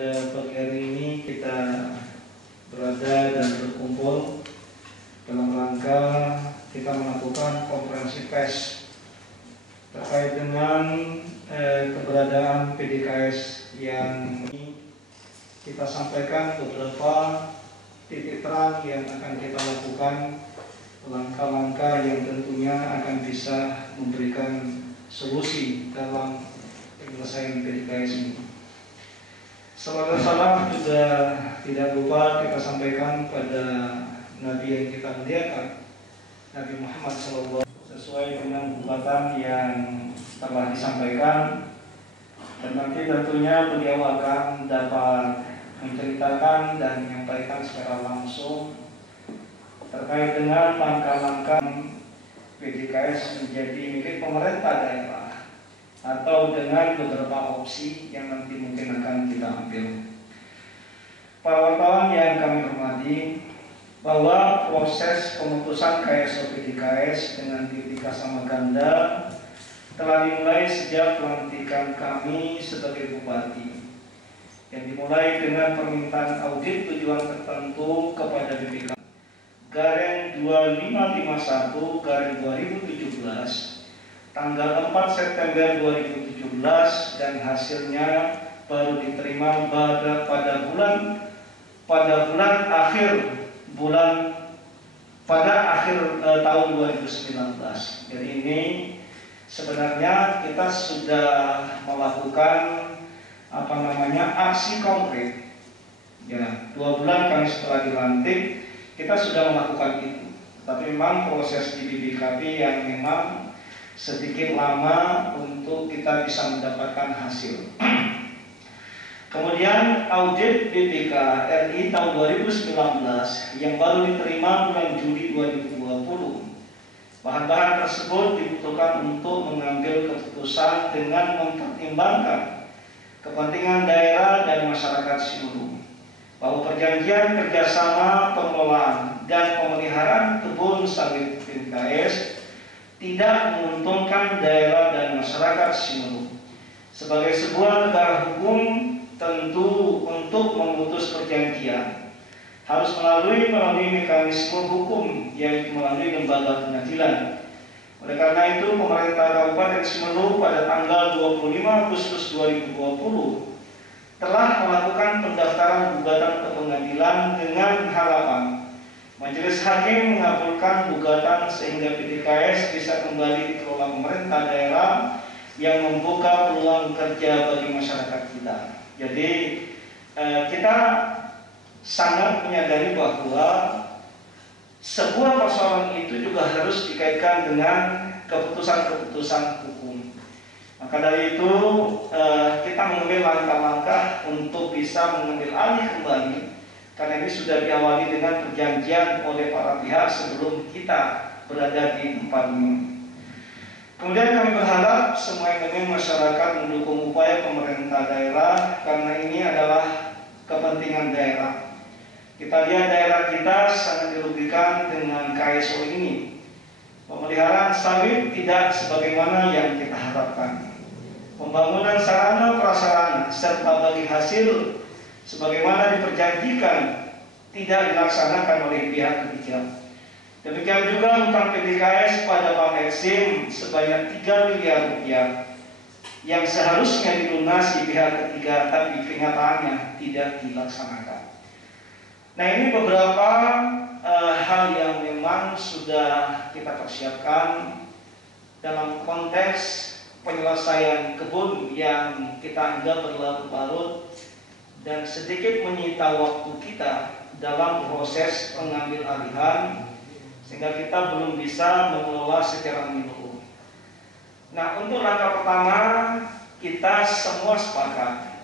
pada pagi hari ini kita berada dan berkumpul dalam rangka kita melakukan konferensi pers terkait dengan keberadaan PDKS yang kita sampaikan beberapa titik terang yang akan kita lakukan, langkah-langkah yang tentunya akan bisa memberikan solusi dalam penyelesaian PDKS ini. Salam juga tidak lupa kita sampaikan pada Nabi yang kita muliakan, Nabi Muhammad SAW, sesuai dengan gugatan yang telah disampaikan, dan nanti tentunya beliau akan dapat menceritakan dan menyampaikan secara langsung terkait dengan langkah-langkah PDKS menjadi milik pemerintah daerah atau dengan beberapa opsi yang nanti mungkin akan kita ambil. Para wartawan yang kami hormati, bahwa proses pemutusan KSO PDKS dengan Tipika Sama Ganda telah dimulai sejak pelantikan kami sebagai bupati, yang dimulai dengan permintaan audit tujuan tertentu kepada BPK Garing 2551/2017 tanggal 4 September 2017, dan hasilnya baru diterima pada akhir tahun 2019. Jadi ini sebenarnya kita sudah melakukan aksi konkret. Ya, 2 bulan kami setelah dilantik kita sudah melakukan itu. Tapi memang proses di BPKP yang memang sedikit lama untuk kita bisa mendapatkan hasil. Kemudian audit BPK RI tahun 2019 yang baru diterima bulan Juli 2020. Bahan-bahan tersebut dibutuhkan untuk mengambil keputusan dengan mempertimbangkan kepentingan daerah dan masyarakat seluruh, bahwa perjanjian kerjasama pengelolaan dan pemeliharaan kebun sawit PDKS tidak menguntungkan daerah dan masyarakat seluruh. Sebagai sebuah negara hukum, tentu untuk memutus perjanjian harus melalui mekanisme hukum, yaitu melalui lembaga pengadilan. Oleh karena itu, pemerintah Kabupaten Semeru pada tanggal 25 Agustus 2020 telah melakukan pendaftaran gugatan ke pengadilan dengan harapan Majelis Hakim mengabulkan gugatan sehingga PDKS bisa kembali dikelola pemerintah daerah yang membuka peluang kerja bagi masyarakat kita. Jadi kita sangat menyadari bahwa sebuah persoalan itu juga harus dikaitkan dengan keputusan-keputusan hukum. Maka dari itu kita mengambil langkah-langkah untuk bisa mengambil alih kembali, karena ini sudah diawali dengan perjanjian oleh para pihak sebelum kita berada di tempat ini. Kemudian kami berharap semua elemen masyarakat mendukung upaya pemerintah daerah, karena ini adalah kepentingan daerah. Kita lihat daerah kita sangat dirugikan dengan KSO ini. Pemeliharaan sawit tidak sebagaimana yang kita harapkan. Pembangunan sarana prasarana serta bagi hasil sebagaimana diperjanjikan tidak dilaksanakan oleh pihak ketiga. Demikian juga hutang PDKS pada Bank Eksim sebanyak 3 miliar rupiah yang seharusnya dilunasi pihak ketiga, tapi kenyataannya tidak dilaksanakan. Nah, ini beberapa hal yang memang sudah kita persiapkan dalam konteks penyelesaian kebun yang kita anggap berlarut-larut dan sedikit menyita waktu kita dalam proses pengambil alihan, sehingga kita belum bisa mengelola secara menyeluruh. Nah, untuk langkah pertama, kita semua sepakat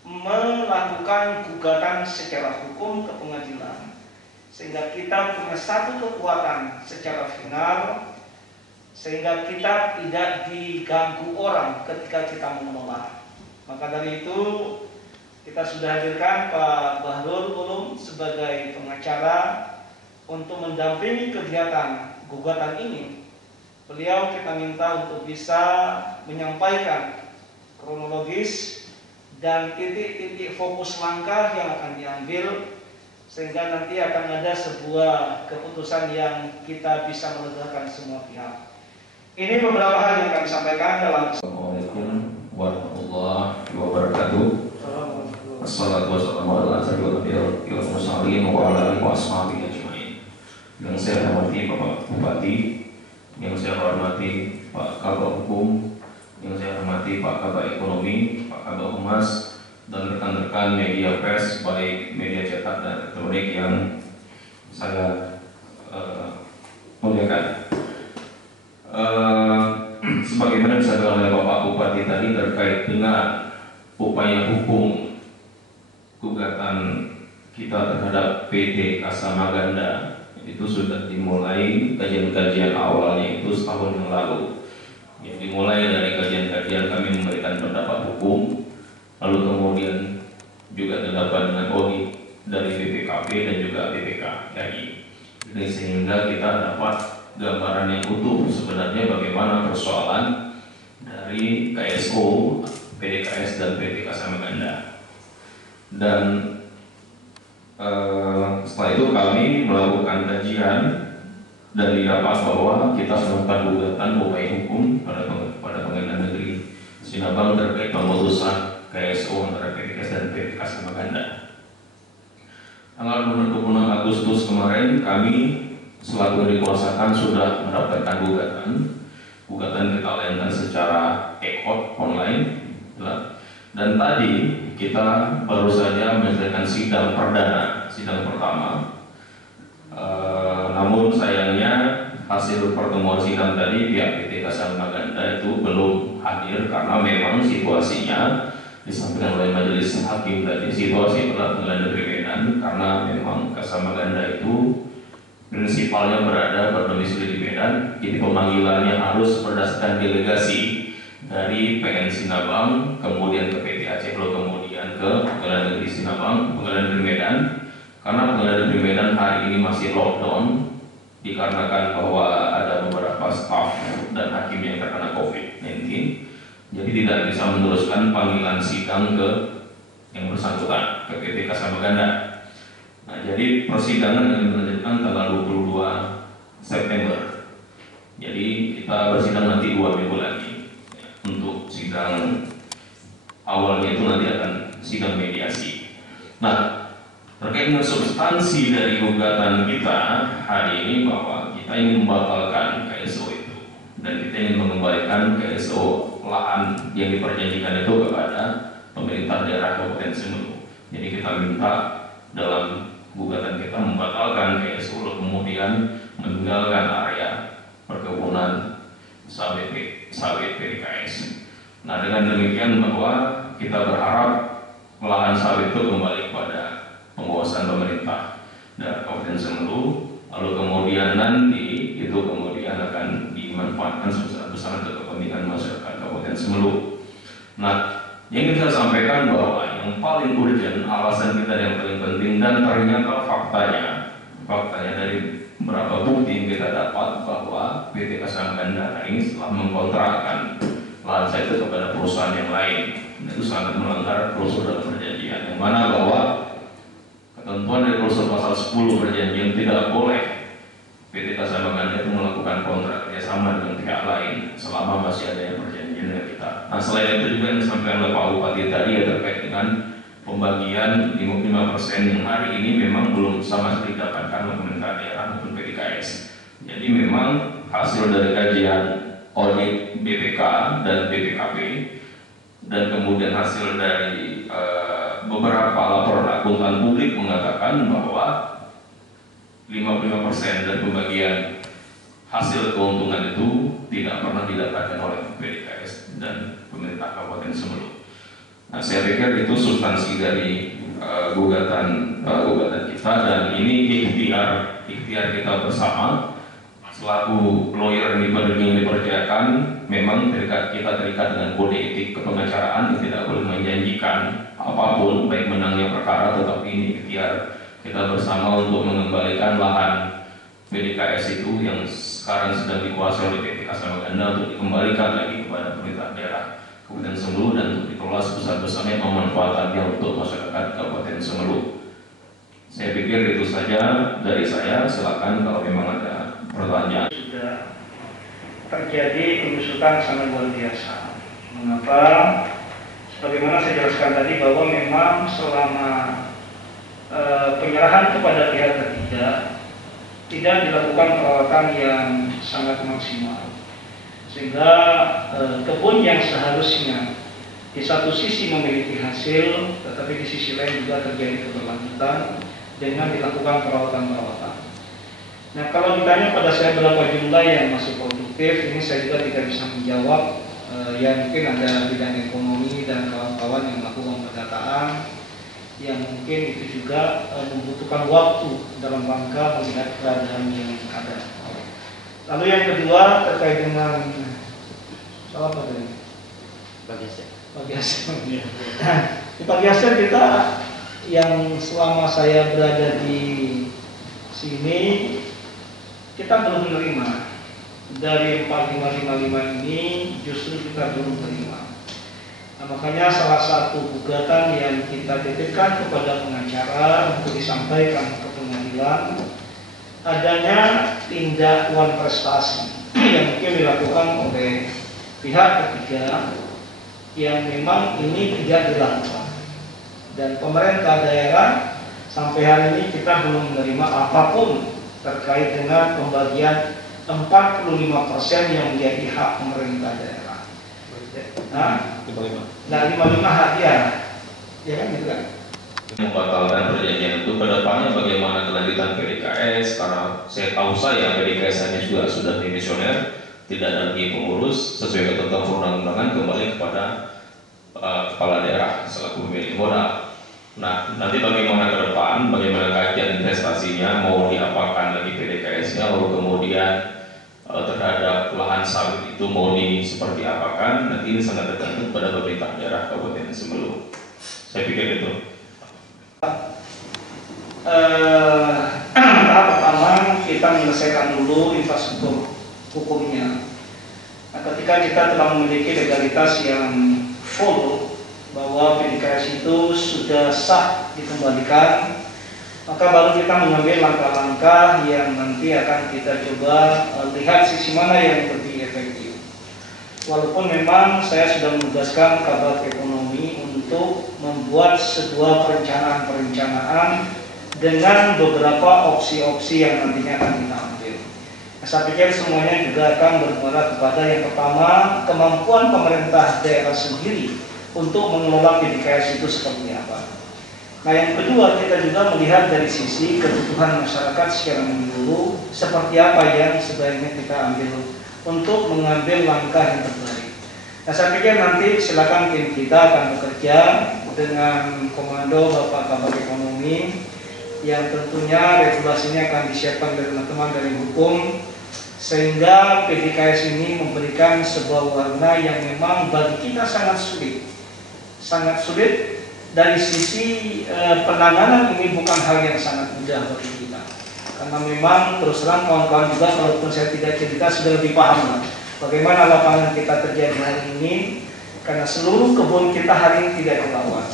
melakukan gugatan secara hukum ke pengadilan, sehingga kita punya satu kekuatan secara final, sehingga kita tidak diganggu orang ketika kita mengelola. Maka dari itu kita sudah hadirkan Pak Bahrul Ulum sebagai pengacara untuk mendampingi kegiatan gugatan ini. Beliau kita minta untuk bisa menyampaikan kronologis dan titik-titik fokus langkah yang akan diambil, sehingga nanti akan ada sebuah keputusan yang kita bisa melegakan semua pihak. Ini beberapa hal yang kami sampaikan dalam. Assalamualaikum warahmatullahi wabarakatuh. Assalatu wassalamu ala asyrofil mursalin wa ala alihi washabihi ajmain. Yang saya hormati Bapak Bupati, yang saya hormati Pak Kabag Hukum, yang saya hormati Pak Kabag Ekonomi, Pak Kabag Humas, dan rekan-rekan media pers baik media cetak dan elektronik yang saya muliakan. Sebagaimana disampaikan oleh Bapak Bupati tadi terkait dengan upaya hukum gugatan kita terhadap PT Kasamaganda, itu sudah dimulai kajian-kajian awalnya itu setahun yang lalu. Yang dimulai dari kajian-kajian kami memberikan pendapat hukum, lalu kemudian juga dilakukan dengan audit dari BPKP dan juga BPKRI. Jadi sehingga kita dapat gambaran yang utuh sebenarnya bagaimana persoalan dari KSO, PDKS dan PT Kasamaganda. Dan setelah itu kami melakukan kajian dan didapat bahwa kita melakukan gugatan upaya hukum pada Pengadilan Negeri Sinabang terkait pemutusan KSO antara PDKS dan PT Kasamaganda. Tanggal 26 Agustus kemarin kami selaku dikuasakan sudah mendapatkan gugatan kita layangkan secara e-court online, dan tadi kita baru saja menyelesaikan sidang perdana, sidang pertama. Namun sayangnya hasil pertemuan sidang tadi pihak PT Kasamaganda itu belum hadir karena memang situasinya disampaikan oleh majelis hakim tadi, situasi Pengadilan Negeri Medan, karena memang Kasamaganda itu prinsipalnya berada berdomisili di Medan, jadi pemanggilannya harus berdasarkan delegasi dari PN Sinabang, kemudian ke PT Aceh, lalu kemudian ke Pengadilan Negeri Sinabang, Pengadilan Negeri Medan. Karena Pengadilan Negeri Medan hari ini masih lockdown dikarenakan bahwa ada beberapa staf dan hakim yang terkena COVID-19, jadi tidak bisa meneruskan panggilan sidang ke yang bersangkutan, ke PT Kasamaganda. Nah, jadi persidangan yang dilanjutkan tanggal 22 September. Jadi kita bersidang nanti 2 minggu lagi. Untuk sidang awalnya itu nanti akan sidang mediasi. Nah, terkait dengan substansi dari gugatan kita hari ini bahwa kita ingin membatalkan KSO itu dan kita ingin mengembalikan KSO lahan yang diperjanjikan itu kepada pemerintah daerah Kabupaten Semeru. Jadi kita minta dalam gugatan kita membatalkan KSO lalu kemudian meninggalkan area perkebunan sawit PDKS. Nah, dengan demikian bahwa kita berharap lahan sawit itu kembali pada penguasaan pemerintah daerah Kabupaten Semeru, lalu kemudian nanti itu kemudian akan dimanfaatkan sebesar-besaran untuk kepentingan masyarakat Kabupaten Semeru. Nah, yang ingin saya sampaikan bahwa yang paling urgent, alasan kita yang paling penting, dan ternyata faktanya dari beberapa bukti yang kita dapat bahwa PT Kasamaganda ini setelah mengkontrakkan lahan saya itu kepada perusahaan yang lain, itu sangat melanggar klausul dalam perjanjian, yang mana bahwa ketentuan dari klausul pasal 10 perjanjian tidak boleh PT Kasamaganda itu melakukan kontrak kerjasama dengan pihak lain selama masih ada yang perjanjian dengan kita. Nah, selain itu juga yang disampaikan oleh Pak Bupati tadi ya terkait dengan pembagian 55% yang hari ini memang belum sama sekali didapatkan oleh pemerintah daerah maupun PDKS. Jadi memang hasil dari kajian audit BPK dan BPKP dan kemudian hasil dari beberapa laporan akuntan publik mengatakan bahwa 55% dari pembagian hasil keuntungan itu tidak pernah didapatkan oleh PDKS dan pemerintah Kabupaten Semeru. Nah, saya pikir itu substansi dari gugatan kita, dan ini ikhtiar kita bersama selaku lawyer yang dipercayakan. Memang kita terikat dengan kode etik kepengacaraan yang tidak boleh menjanjikan apapun baik menangnya perkara, tetapi ini ikhtiar kita bersama untuk mengembalikan lahan PDKS itu yang sekarang sedang dikuasai oleh PT Kasamaganda untuk dikembalikan lagi kepada pemerintah daerah Kabupaten Semelu dan untuk dikelola sebesar-besarnya pemanfaatannya untuk masyarakat Kabupaten Semelu. Saya pikir itu saja dari saya. Silakan kalau memang ada pertanyaan. Sudah terjadi penyusutan sangat luar biasa. Mengapa? Sebagaimana saya jelaskan tadi bahwa memang selama penyerahan kepada pihak ketiga tidak dilakukan perawatan yang sangat maksimal. Sehingga kebun yang seharusnya di satu sisi memiliki hasil, tetapi di sisi lain juga terjadi keberlanjutan dengan dilakukan perawatan-perawatan. Nah, kalau ditanya pada saya berapa jumlah yang masih produktif, ini saya juga tidak bisa menjawab. Ya mungkin ada bidang ekonomi dan kawan-kawan yang melakukan pendataan, yang mungkin itu juga membutuhkan waktu dalam rangka melihat keadaan yang ada. Lalu yang kedua terkait dengan salah apa tadi? Pagi hasil. Di pagi hasil kita yang selama saya berada di sini kita belum menerima dari 4555 ini, justru kita belum terima. Nah, makanya salah satu gugatan yang kita titipkan kepada pengacara untuk disampaikan ke pengadilan adanya tindakan prestasi yang mungkin dilakukan oleh pihak ketiga yang memang ini tidak dilakukan, dan pemerintah daerah sampai hari ini kita belum menerima apapun terkait dengan pembagian 45% yang menjadi hak pemerintah daerah. Nah, 55 hak ya kan gitu kan. Membatalkan perjanjian itu kedepannya bagaimana kelanjutan PDKS, karena saya tahu PDKS hanya juga sudah dimisioner, tidak ada lagi pengurus sesuai ketentuan perundang-undangan, kembali kepada kepala daerah selaku pemilik modal. Nah, nanti bagaimana ke depan, bagaimana kajian investasinya, mau diapakan lagi PDKS-nya, lalu kemudian terhadap lahan sawit itu mau seperti apakan, nanti ini sangat tergantung pada pemerintah daerah Kabupaten Semelu. Saya pikir itu. Tahap pertama kita menyelesaikan dulu infrastruktur hukumnya. Nah, ketika kita telah memiliki legalitas yang full bahwa PDKS itu sudah sah dikembalikan, maka baru kita mengambil langkah-langkah yang nanti akan kita coba lihat sisi mana yang lebih efektif. Walaupun memang saya sudah menugaskan Kabag Ekonomi untuk membuat sebuah perencanaan dengan beberapa opsi-opsi yang nantinya akan kita ambil. Nah, saya pikir semuanya juga akan bermuara kepada yang pertama, kemampuan pemerintah daerah sendiri untuk mengelola PDKS itu seperti apa. Nah, yang kedua, kita juga melihat dari sisi kebutuhan masyarakat secara menyeluruh, seperti apa yang sebaiknya kita ambil untuk mengambil langkah yang terbaik. Nah, saya pikir nanti silakan tim kita akan bekerja dengan komando Bapak Kabag Ekonomi, yang tentunya regulasinya akan disiapkan dari teman-teman dari hukum, sehingga PDKS ini memberikan sebuah warna yang memang bagi kita sangat sulit. Dari sisi penanganan ini bukan hal yang sangat mudah bagi kita, karena memang terus terang kawan-kawan juga, walaupun saya tidak cerita, sudah lebih paham lah bagaimana lapangan kita terjadi hari ini, karena seluruh kebun kita hari ini tidak dirawat.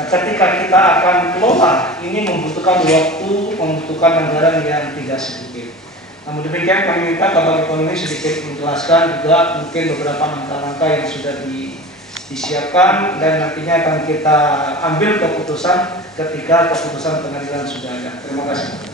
Nah, ketika kita akan kelola, ini membutuhkan waktu, membutuhkan anggaran yang tidak sedikit. Namun demikian, kami minta Kabag Ekonomi sedikit menjelaskan juga mungkin beberapa langkah-langkah yang sudah disiapkan, dan nantinya akan kita ambil keputusan ketika keputusan pengadilan sudah ada. Terima kasih.